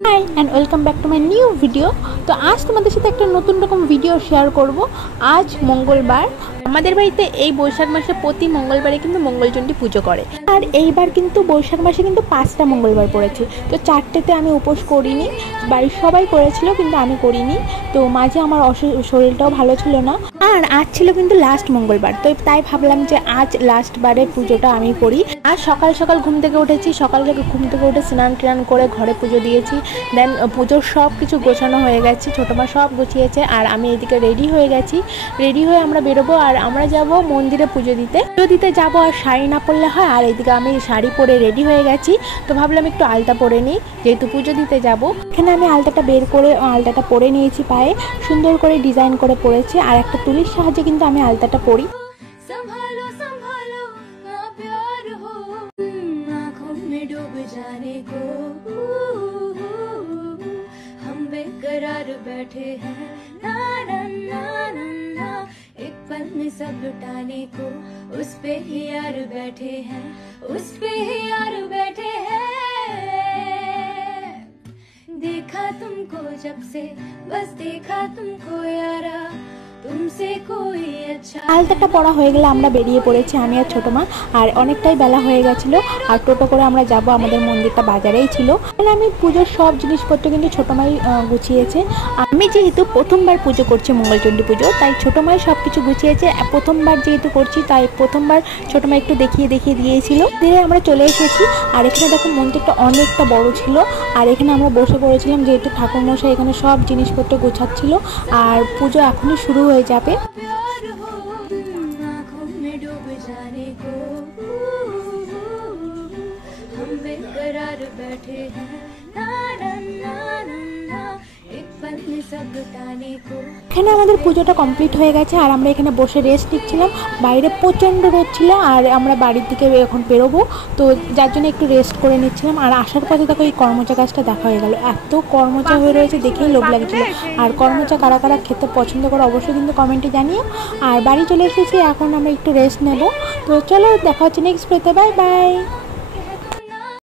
High and welcome back to my new video. তো আজ তোমাদের সাথে একটা নতুন রকম ভিডিও শেয়ার করব। আজ মঙ্গলবার, আমাদের বাড়িতে এই বৈশাখ মাসে প্রতি মঙ্গলবারে কিন্তু মঙ্গলচণ্ডী পুজো করে। আর এইবার কিন্তু বৈশাখ মাসে কিন্তু 5টা মঙ্গলবার পড়েছে, তো 4টেতে আমি উপোস করিনি, বাড়ির সবাই করেছিল কিন্তু আমি করিনি। তো মাঝে আমার শরীরটাও ভালো ছিল না, আর আজ ছিল কিন্তু লাস্ট মঙ্গলবার, তো তাই ভাবলাম যে আজ লাস্ট বারের পুজোটা আমি করি। আর সকাল সকাল ঘুম থেকে উঠেছি, সকাল থেকে ঘুম থেকে উঠে স্নান টান করে ঘরে পুজো দিয়েছি। দেন পুজোর সব কিছু গোছানো হয়ে গেছে, ছোটো মা সব গুছিয়েছে, আর আমি এদিকে রেডি হয়ে গেছি। রেডি হয়ে আমরা বেরোবো, আর আমরা যাব মন্দিরে পুজো দিতে যাবো। আর শাড়ি না পরলে হয়, আর এদিকে আমি শাড়ি পরে রেডি হয়ে গেছি। তো ভাবলাম একটু আলতা পরে নিই, যেহেতু পুজো দিতে যাব। এখানে আমি আলতাটা বের করে আলতাটা পরে নিয়েছি, পায়ে সুন্দর করে ডিজাইন করে পরেছি, আর একটা তুলির সাহায্যে কিন্তু আমি আলতাটা পরি। बैठे हैं ना ना ना ना ना, एक पल में सब लुटाने को उस पे ही यार बैठे हैं, उस पे ही यार बैठे हैं। देखा तुमको जब से, बस देखा तुमको यारा, तुमसे कोई अच्छा। আলতাটা পড়া হয়ে গেলে আমরা বেরিয়ে পড়েছি, আমি আর ছোটো মা। আর অনেকটাই বেলা হয়ে গেছিলো, আর টোটো করে আমরা যাব, আমাদের মন্দিরটা বাজারেই ছিল। আমি পুজোর সব জিনিসপত্র কিন্তু ছোটো মাই গুছিয়েছে। আমি যেহেতু প্রথমবার পুজো করছি মঙ্গলচণ্ডী পুজো, তাই ছোটো মাই সব কিছু গুছিয়েছে। প্রথমবার যেহেতু করছি, তাই প্রথমবার ছোটো মা একটু দেখিয়ে দিয়েছিল। দিয়ে আমরা চলে এসেছি, আর এখানে দেখো মন্দিরটা অনেকটা বড় ছিল, আর এখানে আমরা বসে পড়েছিলাম, যেহেতু ঠাকুরমশাই এখানে সব জিনিসপত্র গোছাচ্ছিল। আর পুজো এখনই শুরু হয়ে যাবে। এখানে আমাদের পুজোটা কমপ্লিট হয়ে গেছে, আর আমরা এখানে বসে রেস্ট নিচ্ছিলাম। বাইরে প্রচণ্ড রোদ ছিল, আর আমরা বাড়ির দিকে এখন বেরোবো, তো যার জন্য একটু রেস্ট করে নিচ্ছিলাম। আর আসার পথে দেখো এই কর্মচা গাছটা দেখা হয়ে গেল, এত কর্মচা হয়ে রয়েছে, দেখেই লোভ লাগছিল। আর কর্মচা কারা কারা খেতে পছন্দ করে অবশ্যই কিন্তু কমেন্টে জানিও। আর বাড়ি চলে এসেছি, এখন আমরা একটু রেস্ট নেব। তো চলো, দেখা হচ্ছে নেক্সট ভিডিওতে, বাই বাই।